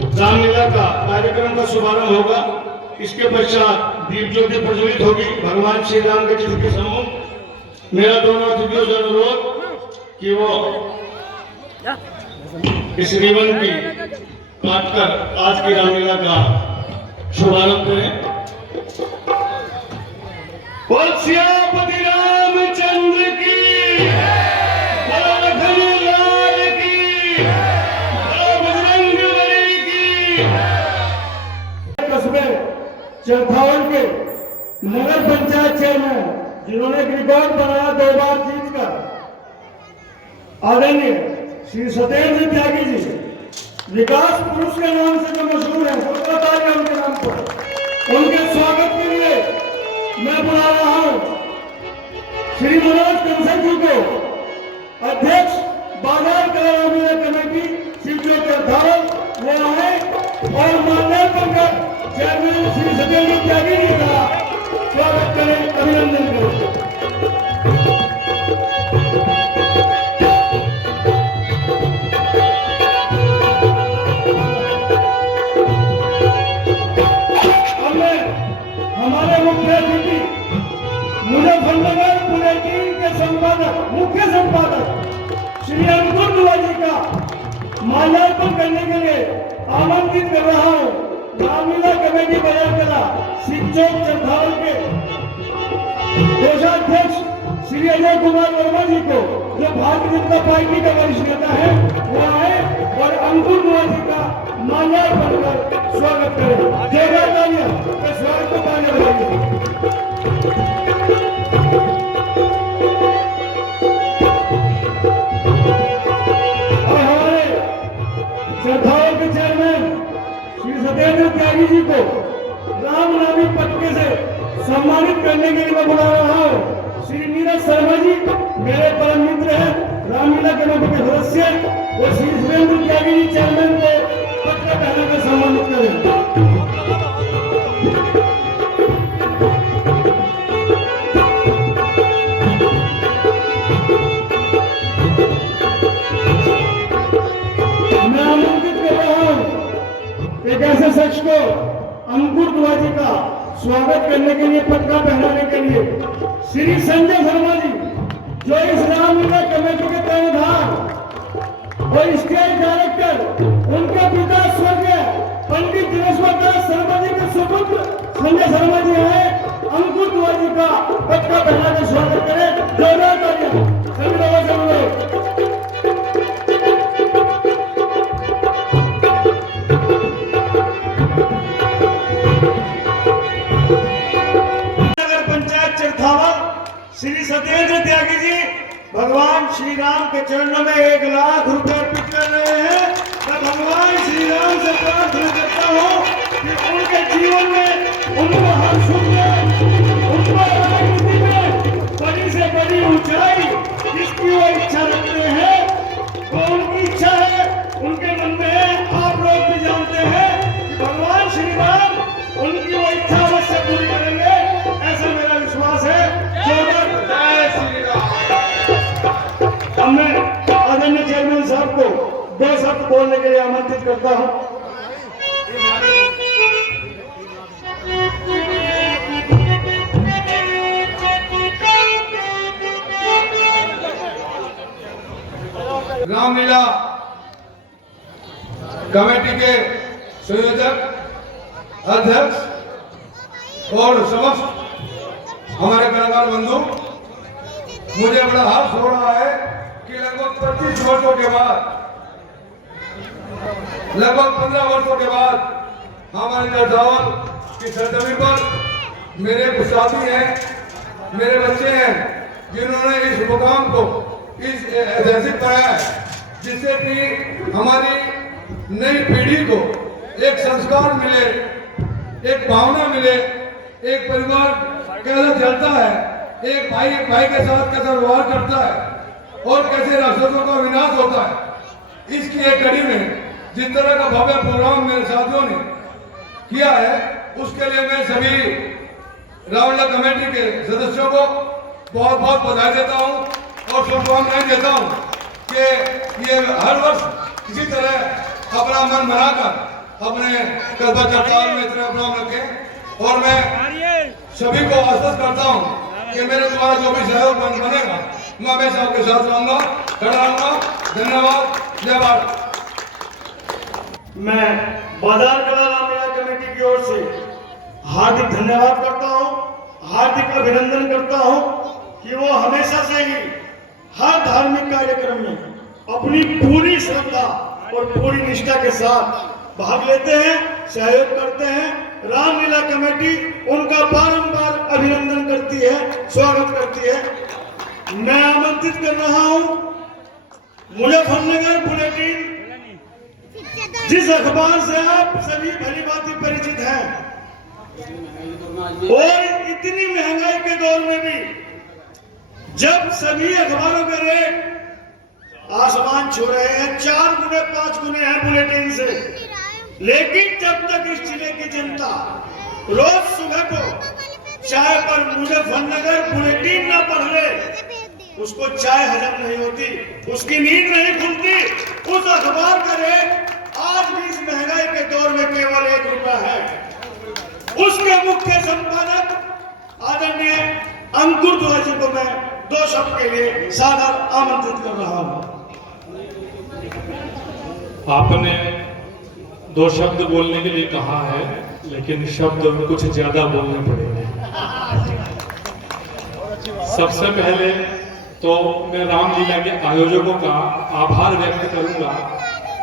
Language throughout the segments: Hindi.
रामलीला का कार्यक्रम का शुभारंभ होगा। इसके पश्चात दीप ज्योति प्रज्वलित होगी भगवान श्री राम के चित्र के सम्मुख। मेरा दोनों अतिथियों से अनुरोध कि वो इस रिबन की काटकर आज की रामलीला का शुभारंभ करें। बोल सियापति रामचंद्र की, बोलो लखनलाल की, बोलो बजरंगबली की। कस्बे चरथावल के नगर पंचायत चेयरमैन जिन्होंने एक रिकॉर्ड बनाया 2 बार जीतकर, आदरणीय श्री सत्येंद्र त्यागी जी, विकास पुरुष के नाम से जो मशहूर है, कोलकाता उनके नाम पर, उनके स्वागत के लिए मैं बुला रहा हूं श्री मनोज कंसल जी को, अध्यक्ष बाजार कला रामलीला कमेटी शिवजोत चरथावल, वो आए और माल्यार्पण कर चेयरमैन श्री सत्येंद्र त्यागी जी का स्वागत करें, अभिनंदन करें। हमारे मुख्य अतिथि मुजफ्फरनगर बुलेटिन के संपादक, मुख्य संपादक श्री अंकुर दुआ जी का माल्यार्पण करने के लिए आमंत्रित कर रहा हूं रामलीला कमेटी बाजार कला शिवचौक चरथावल के कोषाध्यक्ष श्री अजय कुमार वर्मा जी को, जो भारतीय जनता पार्टी का वरिष्ठ नेता है, वो आए और अंकुर दुआ जी का माल्यार्पण कर स्वागत करें। जय तालियां के स्वागत को तालियां बजाइए। और हमारे चरथावल के चेयरमैन श्री सत्येंद्र त्यागी जी को रामनामी पटके से सम्मानित करने के लिए मैं बुला रहा हूँ श्री नीरज शर्मा जी, मेरे परम मित्र हैं, रामलीला कमेटी के सदस्य, और श्री सुरेंद्र त्यागी जी चेयरमैन को पत्र पहनाकर सम्मानित करें। मैं आमंत्रित कर रहा हूं एक ऐसे शख्स को अंकुर दुआ जी का स्वागत करने के लिए, पटका पहनाने के लिए श्री संजय शर्मा जी, जो इस रामलीला कमेटी के कर्णधार और स्टेज डायरेक्टर, उनके पिता स्वर्गीय पंडित दिनेश्वर दास शर्मा जी के सुपुत्र संजय शर्मा जी हैं। अंकुर दुआ जी का पटका पहना के स्वागत करें। जोरदार तालियां सभी लोगों से अनुरोध। नगर पंचायत चरथावल श्री सत्येंद्र त्यागी जी भगवान श्री राम के चरणों में 1 लाख रुपए अर्पित कर रहे हैं। मैं भगवान श्री राम से प्रार्थना करता हूँ कि उनके जीवन में उनको हर सुख में, उनको राजनीति में बड़ी से बड़ी ऊंचाई जिसकी वो इच्छा रखते हैं, वो उनकी इच्छा है, उनके मन में है। आप लोग भी जानते हैं कि भगवान श्री राम उनकी वो इच्छा अवश्य पूरी करेंगे, ऐसा मेरा विश्वास है। जय श्री राम। मैं आदरणीय चेयरमैन साहब को 2 शब्द बोलने के लिए आमंत्रित करता हूं। रामलीला कमेटी के संयोजक, अध्यक्ष और समस्त हमारे कलाकार बंधु, मुझे बड़ा हर्ष हो रहा है कि लगभग 25 वर्षों के बाद, लगभग 15 वर्षों के बाद हमारे चरथावल की सरजमी पर मेरे कुछ साथी हैं, मेरे बच्चे हैं, जिन्होंने इस मुकाम को इस ऐतिहासिक बनाया है, जिससे कि हमारी नई पीढ़ी को एक संस्कार मिले, एक भावना मिले, एक परिवार कैसा चलता है, एक भाई के साथ कैसा व्यवहार करता है और कैसे राक्षसों का विनाश होता है। इसकी एक कड़ी में जिस तरह का भव्य प्रोग्राम मेरे साथियों ने किया है, उसके लिए मैं सभी रामलीला कमेटी के सदस्यों को बहुत बहुत बधाई देता हूं और शुभकामनाएं देता हूं कि ये हर वर्ष इसी तरह अपना मन बनाकर अपने कस्बा चरताल में इतने प्रोग्राम रखे और मैं सभी को आश्वस्त करता हूँ कि मेरे द्वारा जो भी सहयोग बनेगा मैं हमेशा आपके साथ रहूंगा, खड़ा रहूंगा। धन्यवाद। जय भारत। मैं बाजार कला रामलीला कमेटी की ओर से हार्दिक धन्यवाद करता हूं, हार्दिक अभिनंदन करता हूं कि वो हमेशा से ही हर धार्मिक कार्यक्रम में अपनी पूरी श्रद्धा और पूरी निष्ठा के साथ भाग लेते हैं, सहयोग करते हैं। रामलीला कमेटी उनका बारंबार अभिनंदन करती है, स्वागत करती है। मैं आमंत्रित कर रहा हूं मुजफ्फरनगर बुलेटिन, जिस अखबार से आप सभी भली भांति परिचित हैं, और इतनी महंगाई के दौर में भी जब सभी अखबारों के रेट आसमान छू रहे हैं, 4 गुने 5 गुने हैं बुलेटिन से, लेकिन जब तक इस जिले की जनता रोज सुबह को चाय पर मुजफ्फरनगर बुलेटिन ना पढ़ ले, उसको चाय हजम नहीं होती, उसकी नींद नहीं खुलती। उस अखबार का रेट आज भी इस महंगाई के दौर में केवल 1 रुपया है। उसके मुख्य संपादक आदरणीय अंकुर दुआ जी को मैं 2 शब्द के लिए सादर आमंत्रित कर रहा हूं। आपने 2 शब्द बोलने के लिए कहा है, लेकिन शब्द कुछ ज्यादा बोलने पड़ेंगे। सबसे पहले तो मैं रामलीला के आयोजकों का आभार व्यक्त करूंगा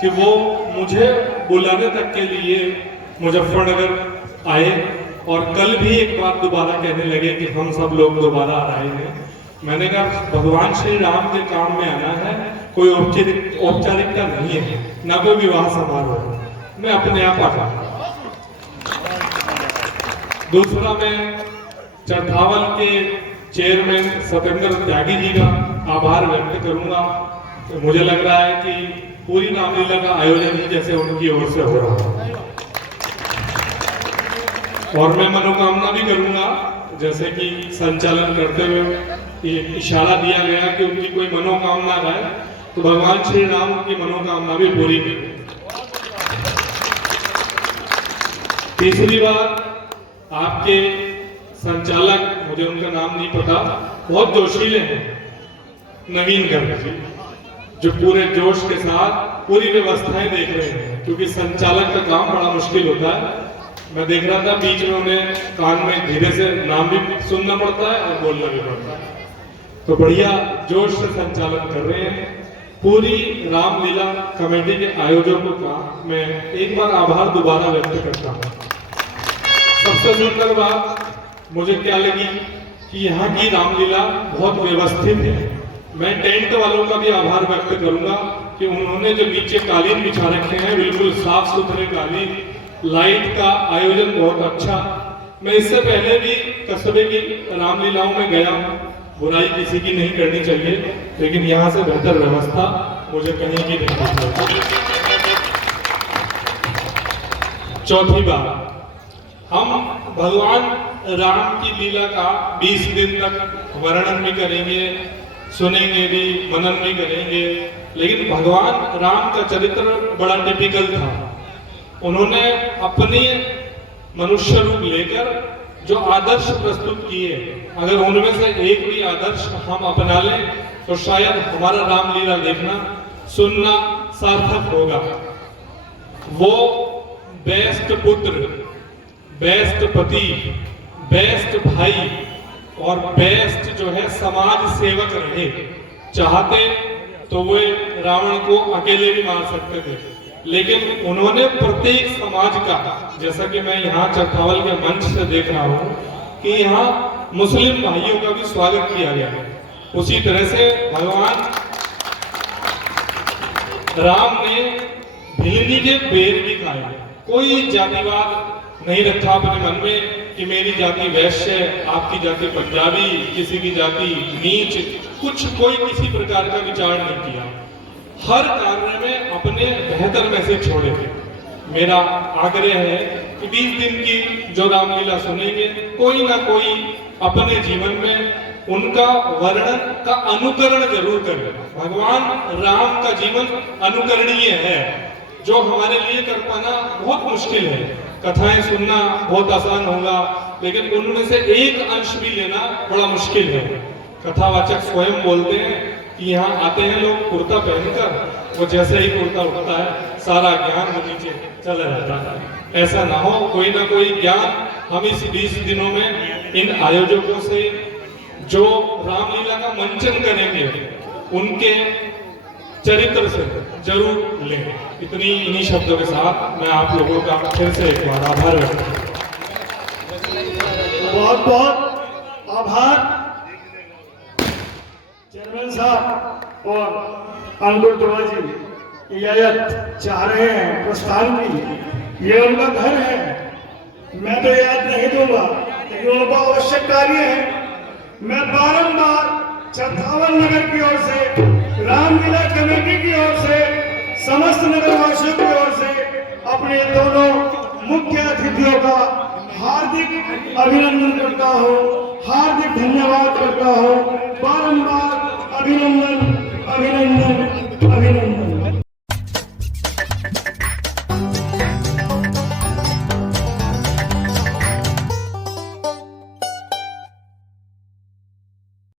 कि वो मुझे बुलाने तक के लिए मुजफ्फरनगर आए और कल भी एक बार दोबारा कहने लगे कि हम सब लोग दोबारा आ रहे हैं। मैंने कहा भगवान श्री राम के काम में आना है, कोई औपचारिकता नहीं है, ना कोई विवाह समारोह, मैं अपने आप आ जाऊंगा। दूसरा, मैं चरथावल के चेयरमैन सत्येंद्र त्यागी जी का आभार व्यक्त करूंगा। तो मुझे लग रहा है कि पूरी रामलीला का आयोजन ही जैसे उनकी ओर से हो रहा है, और मैं मनोकामना भी करूंगा, जैसे कि संचालन करते हुए ये इशारा दिया गया कि उनकी कोई मनोकामना है, तो भगवान श्री राम की मनोकामना भी पूरी करें। तीसरी बात, आपके संचालक, मुझे उनका नाम नहीं पता, बहुत जोशीले हैं, नवीन गर्ग जी, जो पूरे जोश के साथ पूरी व्यवस्थाएं देख रहे हैं, क्योंकि संचालक का काम बड़ा मुश्किल होता है। मैं देख रहा था बीच में उन्हें कान में धीरे से नाम भी सुनना पड़ता है और बोलना भी पड़ता है, तो बढ़िया जोश से संचालन कर रहे हैं। पूरी रामलीला कमेटी के आयोजकों का मैं एक बार आभार दोबारा व्यक्त करता हूँ। सबसे सुंदर बात मुझे क्या लगी कि यहाँ की रामलीला बहुत व्यवस्थित है। मैं टेंट वालों का भी आभार व्यक्त करूंगा कि उन्होंने जो नीचे कालीन बिछा रखे हैं, बिल्कुल साफ सुथरे कालीन, लाइट का आयोजन बहुत अच्छा। मैं इससे पहले भी कस्बे की रामलीलाओं में गया, बुराई किसी की नहीं करनी चाहिए, लेकिन यहाँ से बेहतर व्यवस्था मुझे कहीं भी नहीं मिली। चौथी बात, हम भगवान राम की लीला का 20 दिन तक वर्णन भी करेंगे, सुनेंगे भी, मनन भी करेंगे, लेकिन भगवान राम का चरित्र बड़ा टिपिकल था। उन्होंने अपने मनुष्य रूप लेकर जो आदर्श प्रस्तुत किए, अगर उनमें से एक भी आदर्श हम अपना लें तो शायद हमारा रामलीला देखना सुनना सार्थक होगा। वो बेस्ट पुत्र, बेस्ट पति, बेस्ट भाई और बेस्ट जो है समाज सेवक रहे। चाहते तो वे रावण को अकेले भी मार सकते थे, लेकिन उन्होंने प्रत्येक समाज का, जैसा कि मैं यहाँ चरथावल के मंच से देख रहा हूँ कि यहाँ मुस्लिम भाइयों का भी स्वागत किया गया है, उसी तरह से भगवान राम ने भिलनी के बेर भी खाए। कोई जातिवाद नहीं रखा अपने मन में कि मेरी जाति वैश्य है, आपकी जाति पंजाबी, किसी की जाति नीच, कुछ कोई किसी प्रकार का विचार नहीं किया। हर कार्य में अपने बेहतर मैसेज छोड़े थे। मेरा आग्रह है कि 20 दिन की जो रामलीला सुनेंगे, कोई ना कोई अपने जीवन में उनका वर्णन का अनुकरण जरूर करें। भगवान राम का जीवन अनुकरणीय है। जो हमारे लिए कर पाना बहुत मुश्किल है। कथाएं सुनना बहुत आसान होगा, लेकिन उनमें से एक अंश भी लेना बड़ा मुश्किल है। कथावाचक स्वयं बोलते हैं कि यहाँ आते हैं लोग कुर्ता पहनकर, वो जैसे ही कुर्ता उठता है सारा ज्ञान वो नीचे चला जाता है। ऐसा ना हो, कोई ना कोई ज्ञान हम इस 20 दिनों में इन आयोजकों से जो रामलीला का मंचन करेंगे उनके चरित्र से जरूर लें। इन्हीं शब्दों के साथ मैं आप लोगों का फिर से एक बार आभार व्यक्त करता हूं। बहुत बहुत आभार चेयरमैन साहब और अंकुर दुआ जी। इजाजत चाह रहे हैं प्रस्थान की, ये उनका घर है, मैं तो याद नहीं दूंगा, लेकिन उनका आवश्यक कार्य है। मैं बारंबार चरथावल नगर की ओर से, रामलीला कमेटी की ओर से, समस्त नगरवासियों की ओर से अपने दोनों मुख्य अतिथियों का हार्दिक अभिनंदन करता हूँ, हार्दिक धन्यवाद करता हूँ। बारंबार अभिनंदन अभिनंदन अभिनंदन।